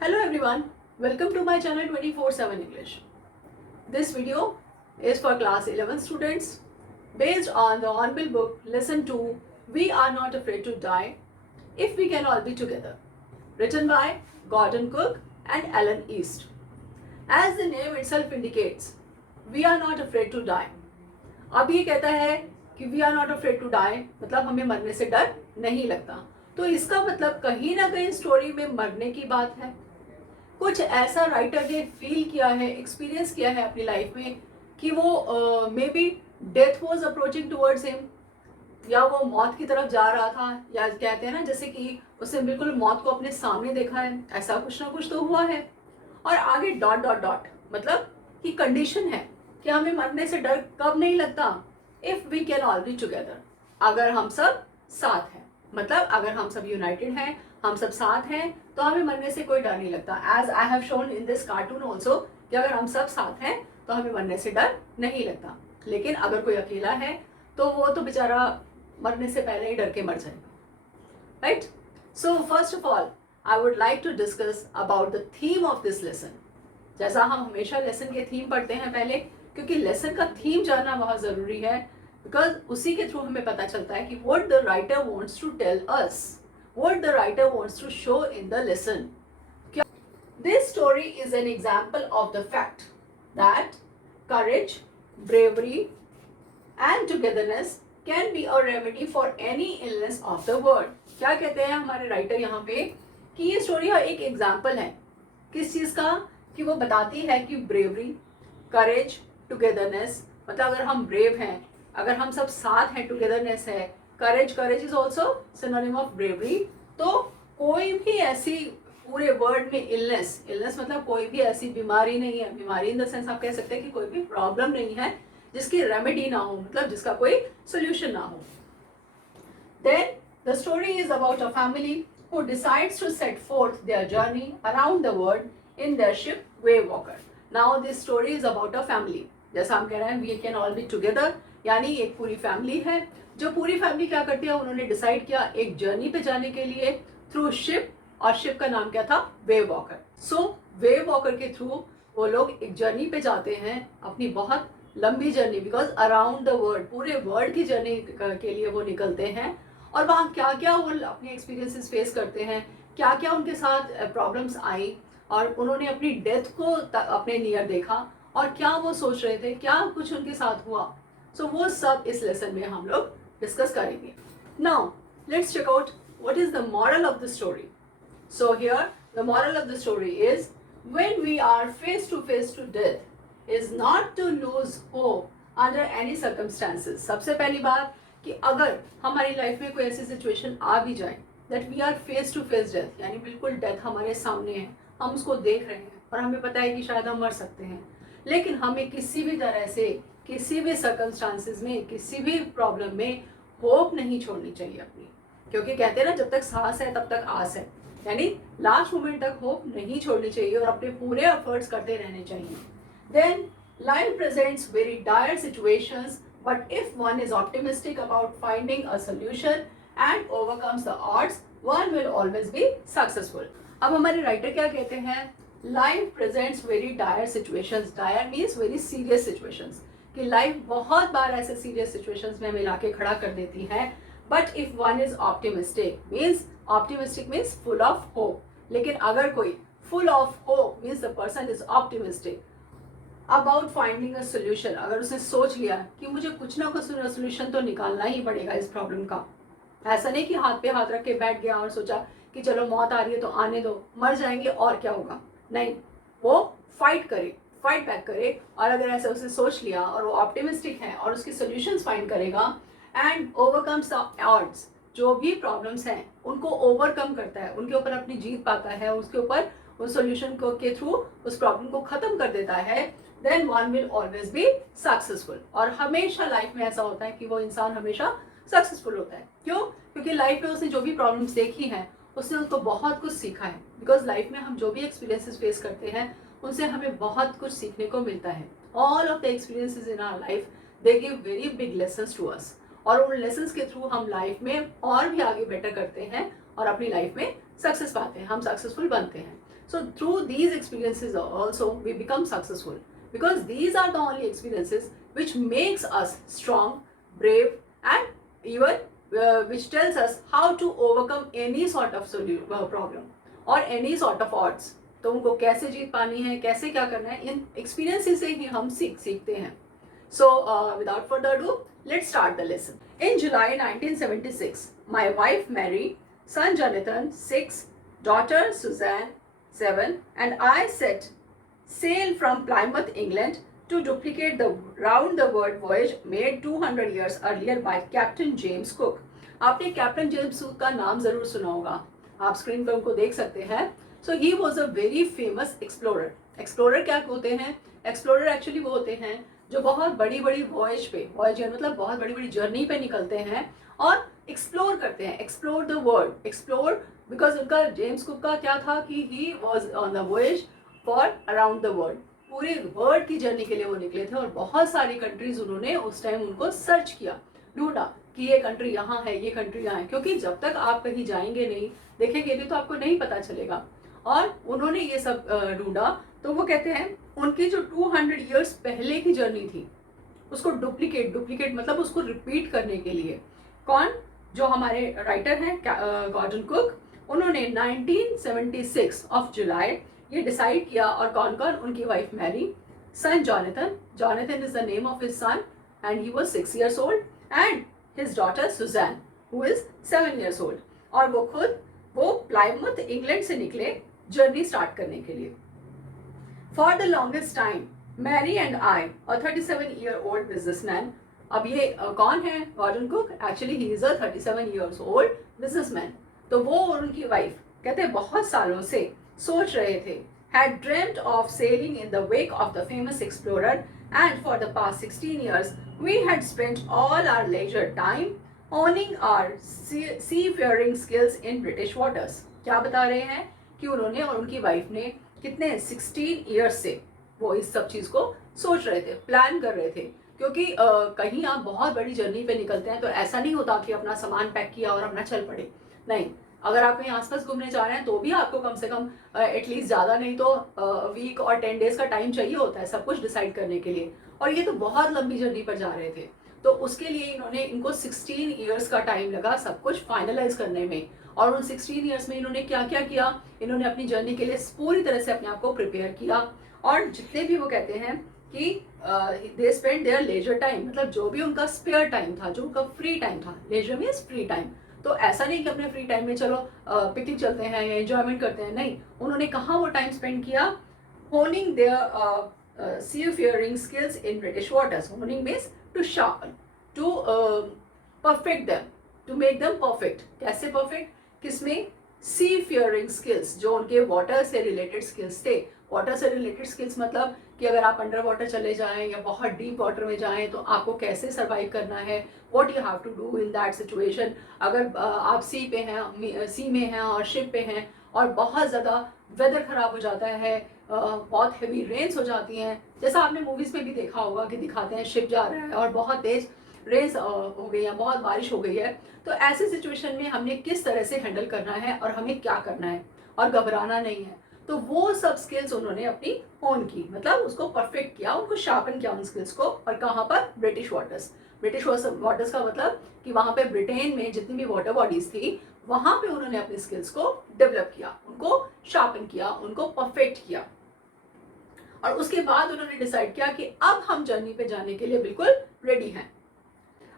Hello everyone, welcome to my channel 24/7 English. This video is for class 11 students based on the on-bill book Lesson 2 We Are Not Afraid to Die If We Can All Be Together, written by Gordon Cook and Alan East. As the name itself indicates, we are not afraid to die. अब ये कहता है कि we are not afraid to die, मतलब हमें मरने से डर नहीं लगता। तो इसका मतलब कहीं ना कहीं स्टोरी में मरने की बात है। कुछ ऐसा राइटर ने फील किया है, एक्सपीरियंस किया है अपनी लाइफ में कि वो may be death was approaching towards him, या वो मौत की तरफ जा रहा था, या कहते हैं ना जैसे कि उसने बिल्कुल मौत को अपने सामने देखा है, ऐसा कुछ ना कुछ तो हुआ है। और आगे डॉट डॉट डॉट मतलब कि कंडीशन है कि हमें मरने से डर कब नहीं लगता, if we can all be together, अगर हम सब साथ हैं, मतलब अगर हम सब यूनाइटेड हैं, हम सब साथ हैं, तो हमें मरने से कोई डर नहीं लगता। As I have shown in this cartoon also कि अगर हम सब साथ हैं तो हमें मरने से डर नहीं लगता, लेकिन अगर कोई अकेला है तो वो तो बेचारा मरने से पहले ही डर के मर जाएगा, right? So first of all I would like to discuss about the theme of this lesson. जैसा हम हमेशा लेसन के थीम पढ़ते हैं पहले, क्योंकि लेसन का थीम जानना बहुत ज़रूरी है, बिकॉज उसी के थ्रू हमें पता चलता है कि what the writer wants to tell us, what the writer wants to show in the lesson. This story is an example of the fact that courage, bravery and togetherness can be a remedy for any illness of the world. क्या कहते हैं हमारे writer यहाँ पे कि ये story एक example है किस चीज़ का, कि वो बताती है कि ब्रेवरी, करेज, टुगेदरनेस, मतलब अगर हम ब्रेव हैं, अगर हम सब साथ हैं, टुगेदरनेस है, courage is also synonym of bravery. तो कोई भी ऐसी पूरे वर्ल्ड में इलनेस मतलब कोई भी ऐसी बीमारी नहीं है, बीमारी इन द सेंस आप कह सकते हैं कि कोई भी प्रॉब्लम नहीं है जिसकी रेमेडी ना हो, मतलब जिसका कोई सोल्यूशन ना हो। Then the story is about a family who decides to set forth their journey around the world in their ship Wave Walker. Now this story is about a family. जैसा हम कह रहे हैं we can all be together, यानी एक पूरी family है। जो पूरी फैमिली क्या करती है, उन्होंने डिसाइड किया एक जर्नी पे जाने के लिए थ्रू शिप, और शिप का नाम क्या था, वेव वॉकर। सो वेव वॉकर के थ्रू वो लोग एक जर्नी पे जाते हैं, अपनी बहुत लंबी journey, because around the world, पूरे वर्ल्ड की जर्नी के लिए वो निकलते हैं। और वहाँ क्या क्या वो अपने एक्सपीरियंसेस फेस करते हैं, क्या क्या उनके साथ प्रॉब्लम्स आई, और उन्होंने अपनी डेथ को अपने नियर देखा, और क्या वो सोच रहे थे, क्या कुछ उनके साथ हुआ। सो वो सब इस लेसन में हम लोग डिस्कस करेंगे। Now let's check out what is the moral of the story. So here the moral of the story is when we are face to death is not to lose hope under any circumstances. सबसे पहली बात कि अगर हमारी life में कोई ऐसी situation आ भी जाए that we are face to face death, यानी बिल्कुल डेथ हमारे सामने है, हम उसको देख रहे हैं और हमें पता है कि शायद हम मर सकते हैं, लेकिन हमें किसी भी तरह से, किसी भी सर्कमस्टांसेस में, किसी भी प्रॉब्लम में होप नहीं छोड़नी चाहिए अपनी, क्योंकि कहते हैं ना जब तक सांस है तब तक आस है, यानी लास्ट मोमेंट तक होप नहीं छोड़नी चाहिए और अपने पूरे एफर्ट्स करते रहने चाहिए। Then life presents very dire situations, but if one is optimistic about finding a solution and overcomes the odds, one will always be successful. अब हमारे राइटर क्या कहते हैं, life presents very dire situations, dire means very serious situations, कि life बहुत बार ऐसे serious situations में हमें लाके खड़ा कर देती है। But if one is optimistic means full of hope, लेकिन अगर कोई full of hope means the person is optimistic about finding a solution, अगर उसने सोच लिया कि मुझे कुछ ना कुछ सोल्यूशन तो निकालना ही पड़ेगा इस प्रॉब्लम का, ऐसा नहीं कि हाथ पे हाथ रख के बैठ गया और सोचा कि चलो मौत आ रही है तो आने दो, मर जाएंगे और क्या होगा, नहीं, वो फाइट बैक करे। और अगर ऐसा उसने सोच लिया और वो ऑप्टिमिस्टिक है और उसकी सोल्यूशंस फाइंड करेगा एंड ओवरकम्स द ऑड्स, जो भी प्रॉब्लम्स हैं उनको ओवरकम करता है, उनके ऊपर अपनी जीत पाता है, उसके ऊपर उस सोल्यूशन को के थ्रू उस प्रॉब्लम को खत्म कर देता है, then one will always be successful. और हमेशा लाइफ में ऐसा होता है कि वो इंसान हमेशा सक्सेसफुल होता है। क्यों? क्योंकि लाइफ में उसने जो भी प्रॉब्लम्स देखी हैं उसने उसको बहुत कुछ सीखा है, बिकॉज लाइफ में हम जो भी एक्सपीरियंसेस फेस करते हैं उनसे हमें बहुत कुछ सीखने को मिलता है। All of the experiences in our life they give very big lessons to us, और उन लेसन्स के थ्रू हम लाइफ में और भी आगे बेटर करते हैं और अपनी लाइफ में सक्सेस पाते हैं, हम सक्सेसफुल बनते हैं। So through these experiences also we become successful, because these are the only experiences which makes us strong, brave, and even which tells us how to overcome any sort of problem or any sort of odds. तो उनको कैसे जीत पानी है, कैसे क्या करना है, इन experiences से ही हम सीखते हैं. So without further ado, let's start the lesson. In July 1976, my wife Mary, son Jonathan 6, daughter Suzanne 7, and I set sail from Plymouth, England to duplicate the round the world voyage made 200 years earlier by Captain James Cook. आपने captain James cook का नाम जरूर सुना होगा, आप screen पर उनको देख सकते हैं. So he was a very famous explorer. Explorer क्या होते हैं? एक्सप्लोरर एक्चुअली वो होते हैं जो बहुत बड़ी बड़ी वॉयज पे, वॉयज मतलब बहुत बड़ी बड़ी जर्नी पे निकलते हैं और एक्सप्लोर करते हैं. Explore the world, explore because उनका जेम्स कुक का क्या था कि he was on the voyage for around the world. पूरे वर्ल्ड की जर्नी के लिए वो निकले थे और बहुत सारी कंट्रीज उन्होंने उस टाइम उनको सर्च किया, ढूंढा कि ये कंट्री यहाँ है, ये कंट्री यहाँ है, क्योंकि जब तक आप कहीं जाएंगे नहीं, देखेंगे नहीं, तो आपको नहीं पता चलेगा. और उन्होंने ये सब ढूंढा. तो वो कहते हैं उनकी जो 200 इयर्स पहले की जर्नी थी उसको डुप्लीकेट मतलब उसको रिपीट करने के लिए कौन, जो हमारे राइटर हैं गॉर्डन कुक, उन्होंने 1976 ऑफ जुलाई ये डिसाइड किया. और कौन कौन? उनकी wife Mary, son Jonathan is the name of his son and he was 6 years old, and his daughter Susan who is 7 years old. और वो प्लायमouth इंग्लैंड से निकले जर्नी स्टार्ट करने के लिए. For the longest time Mary and I, a 37-year-old businessman. अब ये कौन है? Gordon Cook. Actually he is a 37 years old businessman. तो वो और उनकी वाइफ कहते हैं बहुत सालों से सोच रहे थे, had dreamt of sailing in the wake of the famous explorer, and for the past 16 years we had spent all our leisure time honing our seafaring skills in British waters. क्या बता रहे हैं कि उन्होंने और उनकी वाइफ ने कितने 16 ईयर्स से वो इस सब चीज़ को सोच रहे थे, प्लान कर रहे थे. क्योंकि कहीं आप बहुत बड़ी जर्नी पे निकलते हैं तो ऐसा नहीं होता कि अपना सामान पैक किया और अपना चल पड़े. नहीं, अगर आप कहीं आसपास घूमने जा रहे हैं तो भी आपको कम से कम एटलीस्ट ज़्यादा नहीं तो वीक और 10 days का टाइम चाहिए होता है सब कुछ डिसाइड करने के लिए. और ये तो बहुत लंबी जर्नी पर जा रहे थे, तो उसके लिए इनको 16 ईयर्स का टाइम लगा सब कुछ फाइनलाइज करने में. और उन 16 ईयर्स में इन्होंने क्या क्या किया? इन्होंने अपनी जर्नी के लिए पूरी तरह से अपने आप को प्रिपेयर किया. और जितने भी वो कहते हैं कि they spend their leisure time, मतलब जो भी उनका स्पेयर टाइम था, जो उनका फ्री टाइम था, लेजर मीन्स फ्री टाइम. तो ऐसा नहीं कि अपने फ्री टाइम में चलो पिकनिक चलते हैं या एंजॉयमेंट करते हैं, नहीं. उन्होंने कहाँ वो टाइम स्पेंड किया? Honing their seafaring skills in British waters. Honing means to sharpen, to perfect them, to make them perfect. कैसे perfect? किसमें? seafaring skills, जो उनके वाटर से रिलेटेड स्किल्स थे. वाटर से रिलेटेड स्किल्स मतलब कि अगर आप अंडर वाटर चले जाएं या बहुत डीप वाटर में जाएं तो आपको कैसे सर्वाइव करना है, what you have to do in that situation. अगर आप सी में हैं और शिप पे हैं और बहुत ज़्यादा वेदर ख़राब हो जाता है, बहुत हेवी रेन्स हो जाती हैं, जैसा आपने मूवीज़ में भी देखा होगा कि दिखाते हैं शिप जा रहा है और बहुत तेज़ रेन्स हो गई है, बहुत बारिश हो गई है, तो ऐसे सिचुएशन में हमने किस तरह से हैंडल करना है और हमें क्या करना है और घबराना नहीं है. तो वो सब स्किल्स उन्होंने अपनी होन की, मतलब उसको परफेक्ट किया, उनको शार्पन किया उन स्किल्स को. और कहाँ पर? British waters. ब्रिटिश वाटर्स का मतलब कि वहाँ पे ब्रिटेन में जितनी भी वाटर बॉडीज थी वहाँ पे उन्होंने अपने स्किल्स को डेवलप किया, उनको शार्पन किया, उनको परफेक्ट किया. और उसके बाद उन्होंने डिसाइड किया कि अब हम जर्नी पे जाने के लिए बिल्कुल रेडी हैं.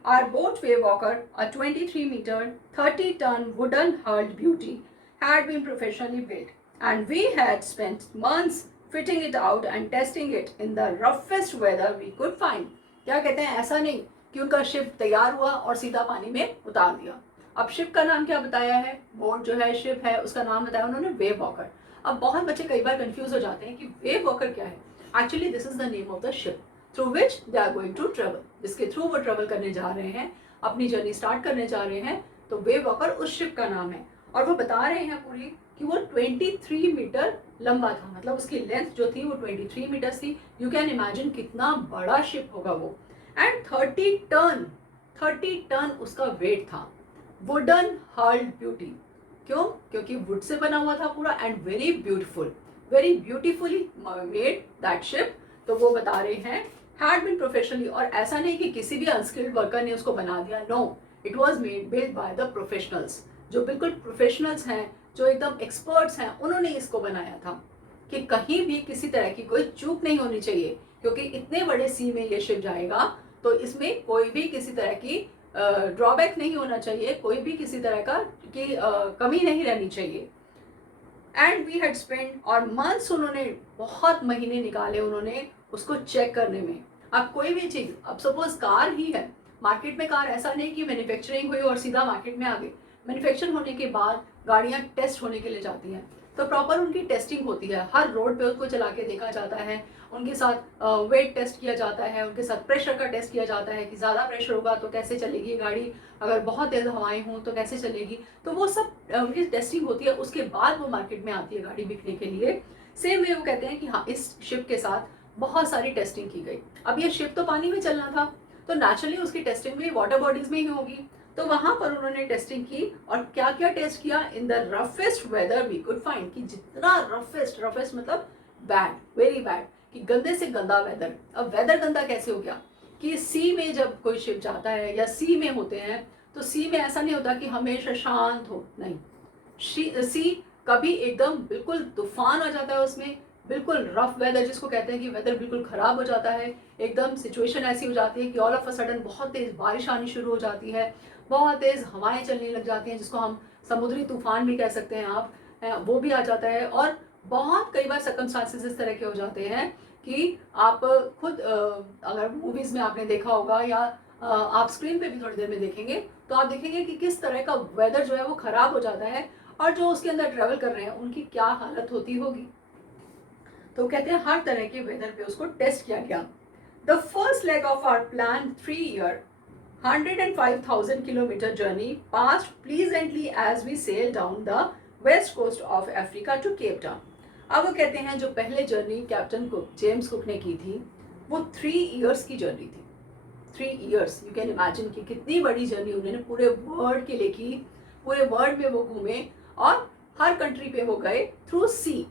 Our boat Waywalker, a 23-meter, 30-ton wooden hulled beauty, had been professionally built, and we had spent months fitting it out and testing it in the roughest weather we could find. क्या कहते हैं? ऐसा नहीं कि उनका ship तैयार हुआ और सीधा पानी में उतार दिया. अब शिप का नाम क्या बताया है? बोट जो है, शिप है, उसका नाम बताया उन्होंने वेव वॉकर. अब बहुत बच्चे कई बार कंफ्यूज हो जाते हैं कि वेव वॉकर क्या है. Actually this is the name of the ship through which they are going to travel, जिसके थ्रू वो ट्रेवल करने जा रहे हैं, अपनी जर्नी स्टार्ट करने जा रहे हैं. तो वेव वॉकर उस शिप का नाम है. और वो बता रहे हैं पूरी कि वो 23 मीटर लंबा था, मतलब उसकी लेंथ जो थी वो 23 मीटर थी. यू कैन इमेजिन कितना बड़ा शिप होगा वो. एंड 30 टन उसका वेट था. वुडन हल्ड ब्यूटी, क्यों? क्योंकि वुड से बना हुआ था पूरा and very beautifully made that ship. तो वो बता रहे हैं हैड बीन प्रोफेशनली, और ऐसा नहीं कि किसी भी अनस्किल्ड वर्कर ने उसको बना दिया, no, it was made build by the professionals. जो बिल्कुल प्रोफेशनल्स हैं, जो एकदम एक्सपर्ट्स हैं, उन्होंने इसको बनाया था कि कहीं भी किसी तरह की कोई चूक नहीं होनी चाहिए, क्योंकि इतने बड़े सी में ये शिप जाएगा तो इसमें कोई भी किसी तरह की ड्रॉबैक नहीं होना चाहिए, कोई भी किसी तरह का की कमी नहीं रहनी चाहिए। एंड वी हैड स्पेंड, और मंथ्स उन्होंने, बहुत महीने निकाले उन्होंने उसको चेक करने में। अब कोई भी चीज़, अब सपोज कार ही है, मार्केट में कार ऐसा नहीं कि मैन्युफैक्चरिंग हुई और सीधा मार्केट में आ गई। मैन्युफैक्चर होने के बाद गाड़ियाँ टेस्ट होने के लिए जाती हैं, तो प्रॉपर उनकी टेस्टिंग होती है, हर रोड पे उसको चला के देखा जाता है, उनके साथ वेट टेस्ट किया जाता है, उनके साथ प्रेशर का टेस्ट किया जाता है कि ज़्यादा प्रेशर होगा तो कैसे चलेगी गाड़ी, अगर बहुत तेज़ हवाएं हों तो कैसे चलेगी। तो वो सब उनकी टेस्टिंग होती है, उसके बाद वो मार्केट में आती है गाड़ी बिकने के लिए। सेम वे वो कहते हैं कि हाँ, इस शिप के साथ बहुत सारी टेस्टिंग की गई। अब ये शिप तो पानी में चलना था, तो नेचुरली उसकी टेस्टिंग भी वाटर बॉडीज में ही होगी। तो वहां पर उन्होंने टेस्टिंग की, और क्या क्या टेस्ट किया? In the roughest weather we could find, कि जितना रफेस्ट मतलब बैड, वेरी बैड, कि गंदे से गंदा वेदर। अब वेदर गंदा कैसे हो गया? कि सी में जब कोई शिप जाता है या सी में होते हैं, तो सी में ऐसा नहीं होता कि हमेशा शांत हो, नहीं। सी कभी एकदम बिल्कुल तूफान आ जाता है उसमें, बिल्कुल रफ वेदर जिसको कहते हैं कि वेदर बिल्कुल ख़राब हो जाता है, एकदम सिचुएशन ऐसी हो जाती है कि ऑल ऑफ अ सडन बहुत तेज़ बारिश आनी शुरू हो जाती है, बहुत तेज़ हवाएं चलने लग जाती हैं, जिसको हम समुद्री तूफान भी कह सकते हैं आप, वो भी आ जाता है। और बहुत कई बार सर्कमस्टांसेस इस तरह के हो जाते हैं कि आप खुद अगर मूवीज़ में आपने देखा होगा या आप स्क्रीन पे भी थोड़ी देर में देखेंगे, तो आप देखेंगे कि किस तरह का वेदर जो है वो ख़राब हो जाता है, और जो उसके अंदर ट्रेवल कर रहे हैं उनकी क्या हालत होती होगी। तो कहते हैं हर तरह के वेदर पे उसको टेस्ट किया गया। The first leg of our plan 3 year 105,000 kilometer journey passed pleasantly as we sailed down the west coast of Africa to Cape Town. अब वो कहते हैं जो पहले journey captain cook, James cook ने की थी, वो 3 years की जर्नी थी। 3 years, यू कैन इमेजिन कि कितनी बड़ी जर्नी उन्होंने पूरे वर्ल्ड के लिए की, पूरे वर्ल्ड में वो घूमे और हर कंट्री पे वो गए थ्रू सी।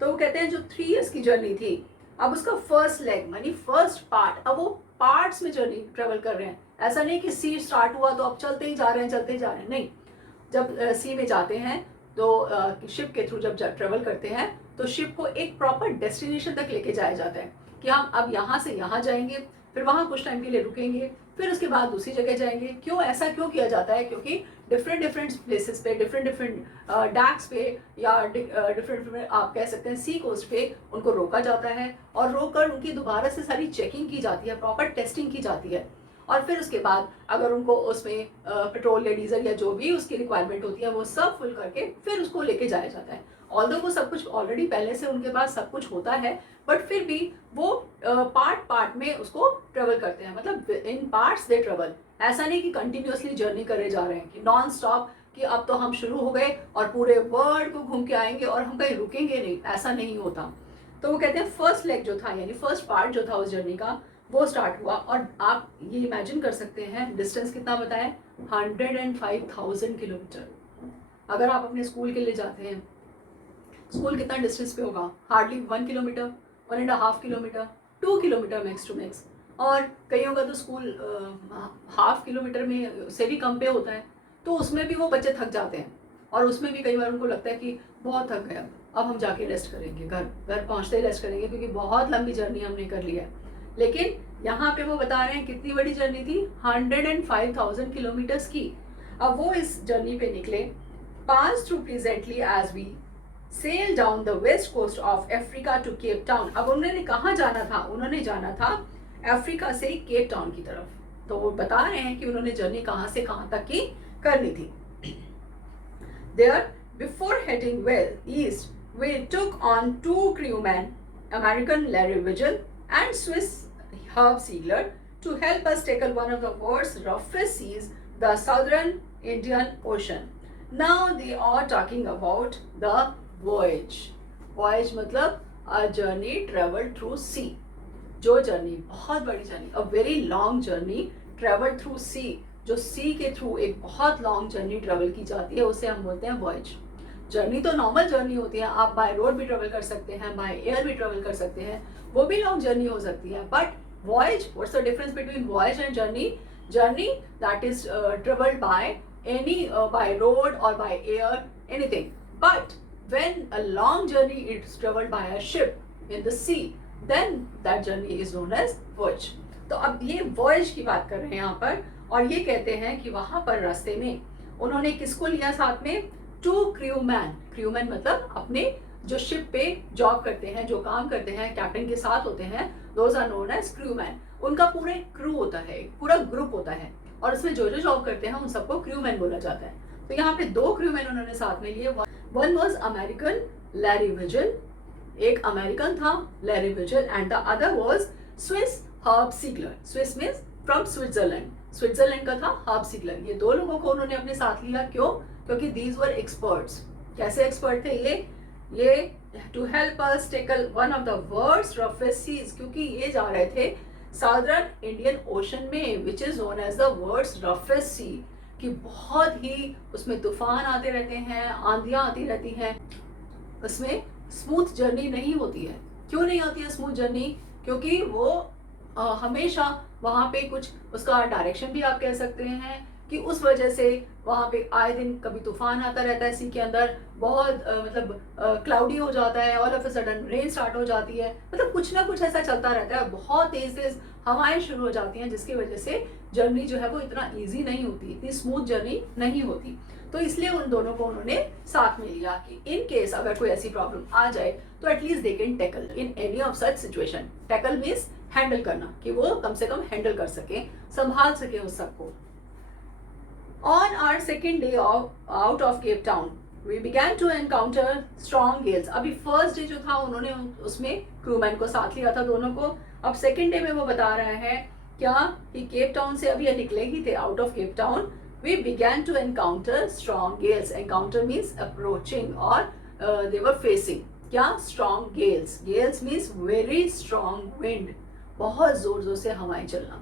तो वो कहते हैं जो 3 years की जर्नी थी, अब उसका फर्स्ट लेग मानी फर्स्ट पार्ट, अब वो पार्ट्स में जर्नी ट्रेवल कर रहे हैं। ऐसा नहीं कि सी स्टार्ट हुआ तो अब चलते ही जा रहे हैं, नहीं। जब सी में जाते हैं तो शिप के थ्रू जब ट्रेवल करते हैं तो शिप को एक प्रॉपर डेस्टिनेशन तक लेके जाया जाता है कि हम अब यहाँ से यहाँ जाएंगे, फिर वहाँ कुछ टाइम के लिए रुकेंगे, फिर उसके बाद दूसरी जगह जाएंगे। क्यों ऐसा क्यों किया जाता है? क्योंकि डिफरेंट प्लेसेस पे, डिफरेंट डैक्स पे या डिफरेंट आप कह सकते हैं सी कोस्ट पे उनको रोका जाता है, और रोक कर उनकी दोबारा से सारी चेकिंग की जाती है, प्रॉपर टेस्टिंग की जाती है, और फिर उसके बाद अगर उनको उसमें पेट्रोल या डीजल या जो भी उसकी रिक्वायरमेंट होती है वो सब फुल करके फिर उसको लेके जाया जाता है। ऑल्दो वो सब कुछ ऑलरेडी पहले से उनके पास सब कुछ होता है, बट फिर भी वो पार्ट में उसको ट्रेवल करते हैं, मतलब इन पार्ट्स दे ट्रेवल। ऐसा नहीं कि कंटिन्यूसली जर्नी करे जा रहे हैं कि नॉन स्टॉप, कि अब तो हम शुरू हो गए और पूरे वर्ल्ड को घूम के आएंगे और हम कहीं रुकेंगे नहीं, ऐसा नहीं होता। तो वो कहते हैं फर्स्ट लेग जो था, यानी फर्स्ट पार्ट जो था उस जर्नी का, वो स्टार्ट हुआ। और आप ये इमेजिन कर सकते हैं डिस्टेंस कितना बताएं, 105,000 किलोमीटर। अगर आप अपने स्कूल के लिए जाते हैं, स्कूल कितना डिस्टेंस पे होगा? Hardly 1 kilometre, 1.5 kilometre, 2 kilometre max to max. और कईयों का तो स्कूल हाफ किलोमीटर में से भी कम पे होता है, तो उसमें भी वो बच्चे थक जाते हैं, और उसमें भी कई बार उनको लगता है कि बहुत थक गया, अब हम जाके रेस्ट करेंगे, घर पहुँचते ही रेस्ट करेंगे, क्योंकि बहुत लंबी जर्नी हमने कर लिया है। लेकिन यहाँ पे वो बता रहे हैं कितनी बड़ी जर्नी थी, 105,000 किलोमीटर्स की। अब वो इस जर्नी पे निकले, pass through pleasantly as we sail down the west coast of Africa to Cape Town. अब उन्होंने कहाँ जाना था? उन्होंने जाना था अफ्रीका से केप टाउन की तरफ। तो वो बता रहे हैं कि उन्होंने जर्नी कहाँ से कहाँ तक की करनी थी। There before heading well east we took on 2 crewmen, American Larry Vigil and Swiss Herb Siegler, to help us tackle one of the world's roughest seas, the Southern Indian Ocean. Now they are talking about the voyage. Voyage मतलब a journey traveled through sea. जो journey, बहुत बड़ी journey, a very long journey traveled through sea, जो सी के through एक बहुत long journey travel की जाती है उसे हम बोलते हैं वॉयज। जर्नी तो नॉर्मल जर्नी होती है, आप बाय रोड भी ट्रेवल कर सकते हैं, बाय एयर भी ट्रेवल कर सकते हैं, वो भी लॉन्ग जर्नी हो सकती है। But voyage, what's the difference between voyage and journey? Journey that is travelled by any by road or by air, anything. But when a long journey is traveled by a ship in the sea, then that journey is known as voyage. तो अब ये voyage की बात कर रहे हैं यहाँ पर, और ये कहते हैं कि वहाँ पर रास्ते में उन्होंने किसको लिया साथ में? 2 crewmen. crewmen मतलब अपने जो शिप पे जॉब करते हैं, जो काम करते हैं, कैप्टन के साथ होते हैं, those are known as crewmen. उनका पूरे क्रू होता है, पूरा ग्रुप होता है, और उसमें जो जो जॉब करते हैं उन सबको क्रूमैन बोला जाता है। तो यहाँ पे 2 क्रूमैन उन्होंने साथ में लिए। One was American, Larry Wiesel, एक अमेरिकन था Larry Wiesel, and the other was Swiss, Herb Seigler. Swiss means from Switzerland, Switzerland का था हर्ब सीगलर। ये 2 लोगों को उन्होंने अपने साथ लिया। क्यों? क्योंकि दीज वर एक्सपर्ट्स। कैसे एक्सपर्ट थे ये to help us tackle one of the world's roughest seas, क्योंकि ये जा रहे थे साउदर्न इंडियन ओशन में, which is known as the world's roughest sea, कि बहुत ही उसमें तूफान आते रहते हैं, आंधियां आती रहती हैं, उसमें स्मूथ जर्नी नहीं होती है। क्यों नहीं होती है स्मूथ जर्नी? क्योंकि वो हमेशा वहाँ पे कुछ उसका डायरेक्शन भी आप कह सकते हैं कि उस वजह से वहाँ पे आए दिन कभी तूफान आता रहता है सी के अंदर, बहुत मतलब क्लाउडी हो जाता है, all of a sudden rain start हो जाती है, मतलब कुछ ना कुछ ऐसा चलता रहता है, बहुत तेज तेज हवाएं शुरू हो जाती हैं, जिसकी वजह से जर्नी जो है वो इतना ईजी नहीं होती, इतनी स्मूथ जर्नी नहीं होती। तो इसलिए उन दोनों को उन्होंने साथ में लिया कि इन केस अगर कोई ऐसी प्रॉब्लम आ जाए तो at least they can tackle in any of such situation. Tackle means handle करना, कि वो कम से कम हैंडल कर सके, संभाल सके उस सबको। On our second day out of Cape Town, we began to encounter strong gales. अभी फर्स्ट डे जो था उन्होंने उसमें क्रूमैन को साथ लिया था दोनों को। अब सेकेंड डे में वो बता रहे हैं क्या कि केप टाउन से अभी ये निकले ही थे, out of Cape town, we began to encounter strong gales. Encounter means approaching or they were facing. क्या? Strong gales. Gales means very strong wind. बहुत जोर जोर से हवाएं चलना,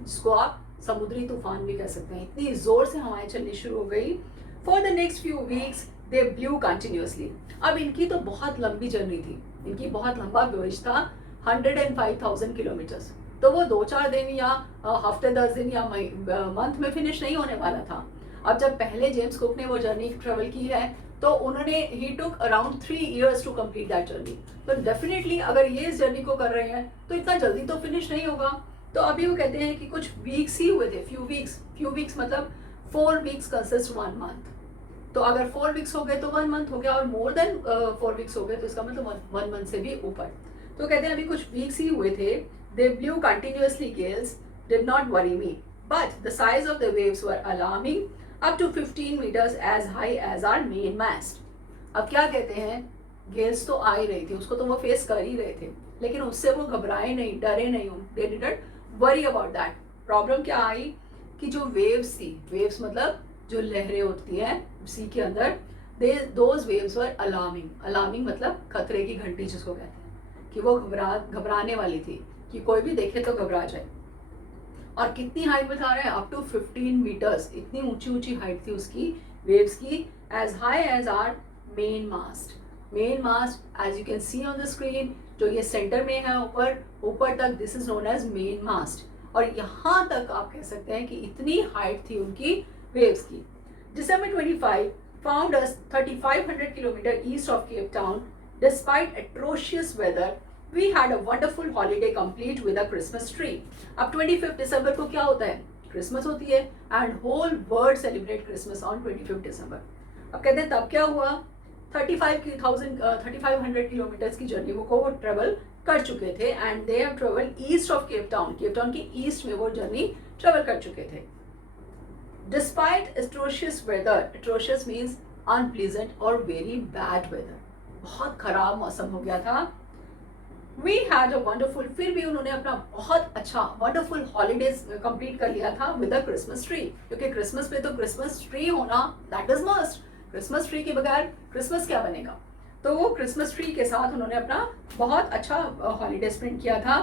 जिसको आप समुद्री तूफान भी कह सकते हैं। इतनी जोर से हवाएं चलनी शुरू हो गई। For the next few weeks they blew continuously. अब इनकी तो बहुत लंबी जर्नी थी, इनकी बहुत लंबा वॉयज था, 105,000 किलोमीटर्स। तो वो 2-4 दिन या हफ्ते 10 दिन या मंथ में फिनिश नहीं होने वाला था। अब जब पहले जेम्स कुक ने वो जर्नी ट्रेवल की है तो उन्होंने he took around 3 years to complete that journey. तो डेफिनेटली अगर ये इस जर्नी को कर रहे हैं तो इतना जल्दी तो फिनिश नहीं होगा। तो अभी वो कहते हैं कि कुछ वीक्स ही हुए थे, फ्यू वीक्स मतलब 4 वीक्स कंसिस्ट 1 मंथ। तो अगर 4 वीक्स हो गए तो 1 मंथ हो गया, और मोर देन 4 वीक्स हो गए तो इसका मतलब 1 मंथ से भी ऊपर। तो कहते हैं अभी कुछ वीक्स ही हुए थे। They blew continuously gales did not worry me, but the size of the waves were alarming up to 15 meters as high as our main mast. अब क्या कहते हैं, गेल्स तो आ ही रही थी, उसको तो वो फेस कर ही रहे थे, लेकिन उससे वो घबराए नहीं, डरे नहीं, they didn't worry about that. Problem क्या आई कि जो वेव्स थी, वेव्स मतलब जो लहरें होती हैं सी के अंदर, those waves were alarming. Alarming मतलब खतरे की घंटी जिसको कहते हैं, कि वो घबराने वाली थी, कि कोई भी देखे तो घबरा जाए। और कितनी हाइट बता रहे हैं, अप टू 15 meters, इतनी ऊंची ऊंची हाइट थी उसकी वेव्स की, as high as our main mast. Main mast as you can see on the screen, जो ये सेंटर में है ऊपर तक, this is known as main mast. और यहाँ तक आप कह सकते हैं कि इतनी हाइट थी उनकी वेव्स की। December 25 found us 3,500 kilometers east of Cape Town. Despite atrocious weather, we had a wonderful holiday complete with a Christmas tree. अब 25 दिसंबर को क्या होता है? क्रिसमस होती है, and whole world celebrate Christmas on 25 दिसंबर। अब कहते हैं तब क्या हुआ, 3,500 किलोमीटर्स की जर्नी वो ट्रेवल कर चुके थे, and they have travel east of Cape Town. Cape Town की ईस्ट में वो जर्नी ट्रेवल कर चुके थे। Despite atrocious weather, atrocious means unpleasant और वेरी बैड वेदर, बहुत खराब मौसम हो गया था। वी हैड अ वंडरफुल, फिर भी उन्होंने अपना बहुत अच्छा वंडरफुल हॉलीडेज कंप्लीट कर लिया था विद अ क्रिसमस ट्री, क्योंकि क्रिसमस पे तो क्रिसमस ट्री होना that is must. Christmas tree के बगैर क्रिसमस क्या बनेगा? तो वो क्रिसमस ट्री के साथ उन्होंने अपना बहुत अच्छा हॉलीडे स्पेंड किया था।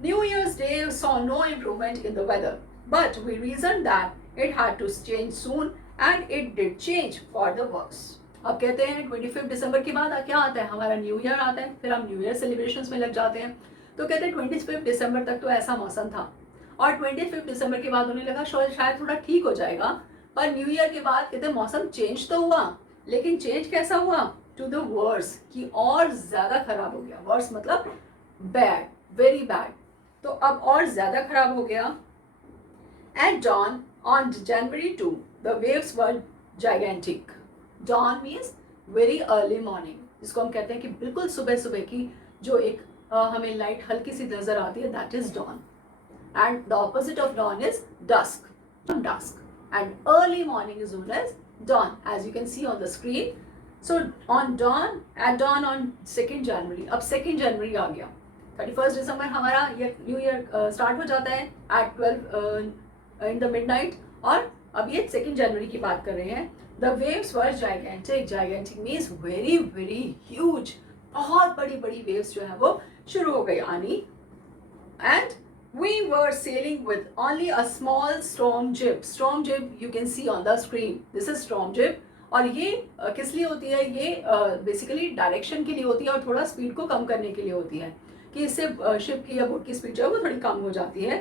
New year's day saw no improvement in the weather, but we reason that It had to change soon and it did change for the worse. अब कहते हैं 25 दिसंबर के बाद क्या आता है, हमारा न्यू ईयर आता है, फिर हम न्यू ईयर सेलिब्रेशंस में लग जाते हैं। तो कहते हैं 25 दिसंबर तक तो ऐसा मौसम था और 25 दिसंबर के बाद उन्हें लगा शायद थोड़ा ठीक हो जाएगा, पर न्यू ईयर के बाद कहते हैं मौसम चेंज तो हुआ, लेकिन चेंज कैसा हुआ, टू द वर्स, कि और ज़्यादा खराब हो गया। वर्स मतलब बैड, वेरी बैड। तो अब और ज़्यादा खराब हो गया। At dawn on January 2, the waves were gigantic. Dawn means very early morning, जिसको हम कहते हैं कि बिल्कुल सुबह सुबह की जो एक हमें लाइट हल्की सी नजर आती है, that is dawn. And the opposite of dawn is dusk. Dusk. And early morning is known as dawn, as you can see on the screen. So on dawn, at dawn on 2nd January, अब 2nd January आ गया, 31st दिसंबर हमारा new year start हो जाता है at 12 in the midnight, और अब ये 2nd जनवरी की बात कर रहे हैं। The waves were gigantic, gigantic means very very huge, बहुत बड़ी बड़ी वेव्स जो है वो शुरू हो गई आनी। And we were sailing with only a small storm jib. Storm jib you can see on the screen, this is storm jib. और ये किस लिए होती है, ये बेसिकली डायरेक्शन के लिए होती है और थोड़ा स्पीड को कम करने के लिए होती है, कि इससे शिप की या बोट की स्पीड जो है वो थोड़ी कम हो जाती है।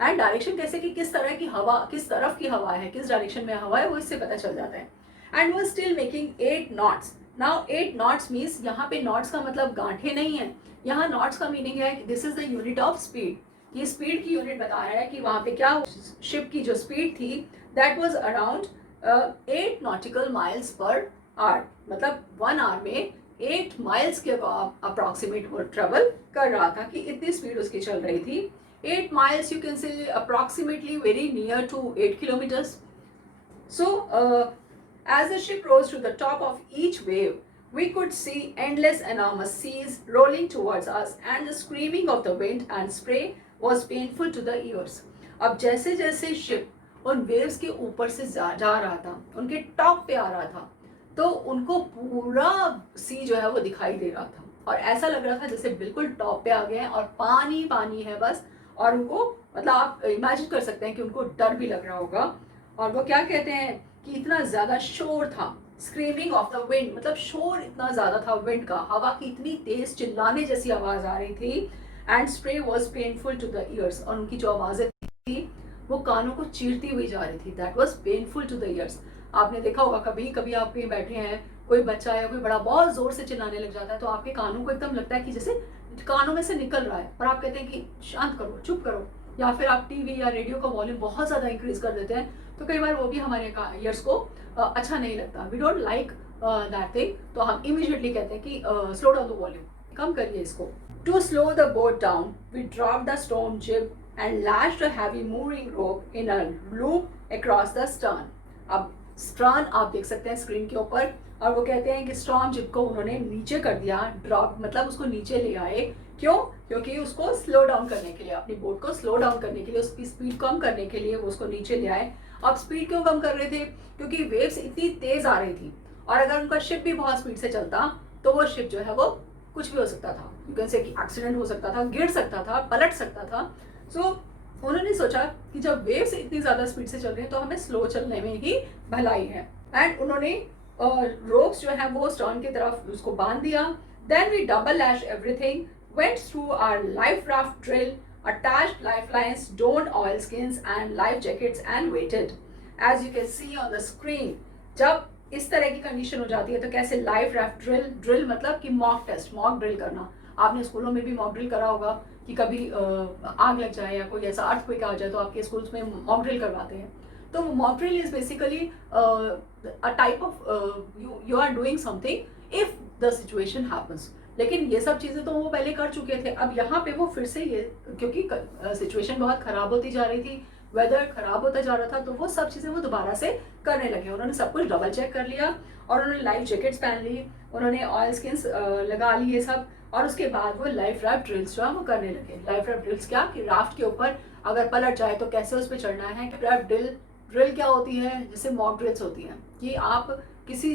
एंड डायरेक्शन कैसे, कि किस तरह की हवा, किस तरफ की हवा है, किस डायरेक्शन में हवा है, वो इससे पता चल जाता है। एंड वो still making 8 knots. Now 8 knots means यहाँ पे नॉट्स का मतलब गांठे नहीं है, यहाँ नॉट्स का मीनिंग है कि this is the unit of speed. ये स्पीड की यूनिट बता रहा है कि वहाँ पे क्या शिप की जो स्पीड थी that was around 8 nautical miles per hour, मतलब 1 आवर में 8 माइल्स के अप्रॉक्सीमेट वो ट्रेवल कर रहा था, कि इतनी स्पीड उसकी चल रही थी। 8 miles you can say approximately very near to 8 kilometers. So as the ship rose to the top of each wave, we could see endless enormous seas rolling towards us, and the screaming of the wind and spray was painful to the ears. अब जैसे जैसे ship उन waves के ऊपर से जा रहा था, उनके टॉप पे आ रहा था, तो उनको पूरा सी जो है वो दिखाई दे रहा था और ऐसा लग रहा था जैसे बिल्कुल टॉप पे आ गए हैं और पानी पानी है बस। और उनको मतलब आप इमेजिन कर सकते हैं कि उनको डर भी लग रहा होगा। और वो क्या कहते हैं कि इतना ज़्यादा शोर था, स्क्रीमिंग ऑफ द विंड, मतलब शोर इतना ज़्यादा था विंड का, हवा की इतनी तेज चिल्लाने जैसी आवाज़ आ रही थी। And spray was painful to the ears, और उनकी जो आवाज़ें थी वो कानों को चीरती हुई जा रही थी। That was painful to the ears. आपने देखा होगा कभी कभी आप कहीं बैठे हैं, कोई बच्चा या कोई बड़ा बहुत ज़ोर से चिल्लाने लग जाता है, तो आपके कानों को एकदम लगता है कि जैसे कानों में से निकल रहा है, पर आप कहते हैं कि शांत करो, चुप करो, या फिर आप टीवी या रेडियो का वॉल्यूम बहुत ज़्यादा इंक्रीज कर देते हैं, तो कई बार वो भी हमारे ईयर्स को अच्छा नहीं लगता। We don't like that thing, तो हम इमीडिएटली कहते हैं कि स्लो डाउन द वॉल्यूम, कम करिए इसको। To slow the boat down we drop the storm jib and lashed a heavy moving rope in a loop across the stern. अब stern आप देख सकते हैं स्क्रीन के ऊपर, और वो कहते हैं कि स्टॉर्म जिप को उन्होंने नीचे कर दिया, ड्रॉप मतलब उसको नीचे ले आए। क्यों? क्योंकि उसको स्लो डाउन करने के लिए, अपनी बोट को स्लो डाउन करने के लिए, उसकी स्पीड कम करने के लिए वो उसको नीचे ले आए। अब स्पीड क्यों कम कर रहे थे? क्योंकि वेव्स इतनी तेज आ रही थी, और अगर उनका शिप भी बहुत स्पीड से चलता तो वो शिप जो है वो कुछ भी हो सकता था, यू कैन से कि एक्सीडेंट हो सकता था, गिर सकता था, पलट सकता था। सो उन्होंने सोचा कि जब वेव्स इतनी ज़्यादा स्पीड से चल रही हैं तो हमें स्लो चलने में ही भलाई है। एंड उन्होंने रोप्स जो है वो स्टर्न की तरफ उसको बांध दिया। Then we double lash everything, went through our life raft drill, attached lifelines, donned oilskins and life jackets and waited. As you can see on the screen, जब इस तरह की कंडीशन हो जाती है तो कैसे लाइफ राफ्ट ड्रिल, ड्रिल मतलब कि मॉक टेस्ट, मॉक ड्रिल करना। आपने स्कूलों में भी मॉक ड्रिल करा होगा कि कभी आग लग जाए या कोई ऐसा अर्थक्वेक आ जाए तो आपके स्कूल्स में मॉक ड्रिल करवाते हैं। तो mock drill is basically a type of you are doing something if the situation happens. लेकिन ये सब चीज़ें तो वो पहले कर चुके थे, अब यहाँ पे वो फिर से ये, क्योंकि सिचुएशन बहुत ख़राब होती जा रही थी, वेदर ख़राब होता जा रहा था, तो वो सब चीज़ें वो दोबारा से करने लगे। उन्होंने सब कुछ डबल चेक कर लिया और उन्होंने लाइफ जैकेट्स पहन ली, उन्होंने ऑयल स्किन्स लगा ली, ये सब। और उसके बाद वो लाइफ राफ्ट ड्रिल्स जो है वो करने लगे। लाइफ राफ्ट ड्रिल्स क्या, कि राफ्ट के ऊपर अगर पलट जाए तो कैसे उस पर चढ़ना है। राफ्ट ड्रिल क्या होती है? जैसे मॉक ड्रिल्स होती हैं कि आप किसी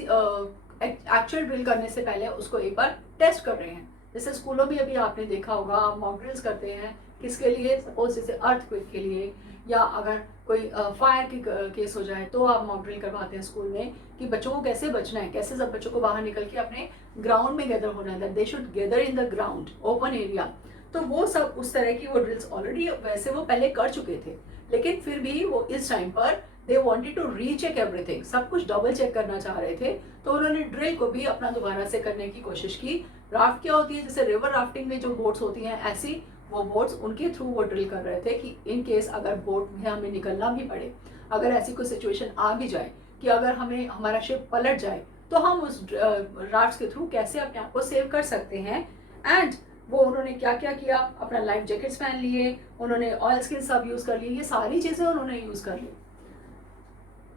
एक्चुअल ड्रिल करने से पहले उसको एक बार टेस्ट कर रहे हैं। जैसे स्कूलों में अभी आपने देखा होगा, आप मॉक ड्रिल्स करते हैं किसके लिए, सपोज जैसे अर्थक्वेक के लिए, या अगर कोई फायर की केस हो जाए तो आप मॉक ड्रिल करवाते हैं स्कूल में कि बच्चों को कैसे बचना है, कैसे सब बच्चों को बाहर निकल के अपने ग्राउंड में गैदर होना है, they should gather in the ground open area. तो वो सब उस तरह की वो ड्रिल्स ऑलरेडी वैसे वो पहले कर चुके थे, लेकिन फिर भी वो इस टाइम पर they wanted to recheck everything, सब कुछ डबल चेक करना चाह रहे थे, तो उन्होंने ड्रिल को भी अपना दोबारा से करने की कोशिश की। राफ्ट क्या होती है, जैसे रिवर राफ्टिंग में जो बोट्स होती हैं ऐसी वो बोट्स उनके थ्रू वो ड्रिल कर रहे थे कि इन केस अगर बोट में हमें निकलना भी पड़े, अगर ऐसी कोई सिचुएशन आ भी जाए कि अगर हमें हमारा शिप पलट जाए तो हम उस राफ्ट के थ्रू कैसे अपने आप को सेव कर सकते हैं। एंड वो उन्होंने क्या क्या किया, अपना लाइफ जैकेट्स पहन लिए, उन्होंने ऑयल स्किन सब यूज़ कर लिए, ये सारी चीज़ें उन्होंने यूज़ कर ली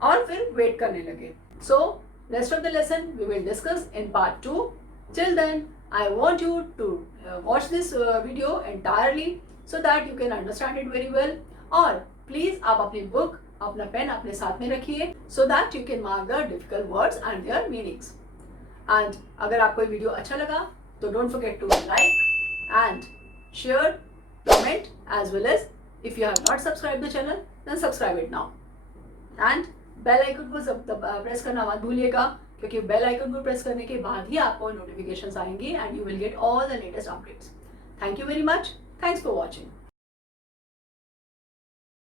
और फिर वेट करने लगे। So rest of the lesson we will discuss in part 2। Till then I want you to watch this video entirely so that you can understand it very well। और प्लीज आप अपनी book अपना pen अपने साथ में रखिए so that you can mark the difficult words and their meanings। and अगर आपको ये वीडियो अच्छा लगा तो don't forget to like and share, comment as well as if you have not subscribed the channel then subscribe it now। and bell icon को press करना मत भूलिएगा, क्योंकि बेल आइकन को प्रेस करने के बाद ही आपको नोटिफिकेशंस आएंगी and you will get all the latest updates. Thank you very much, thanks for watching.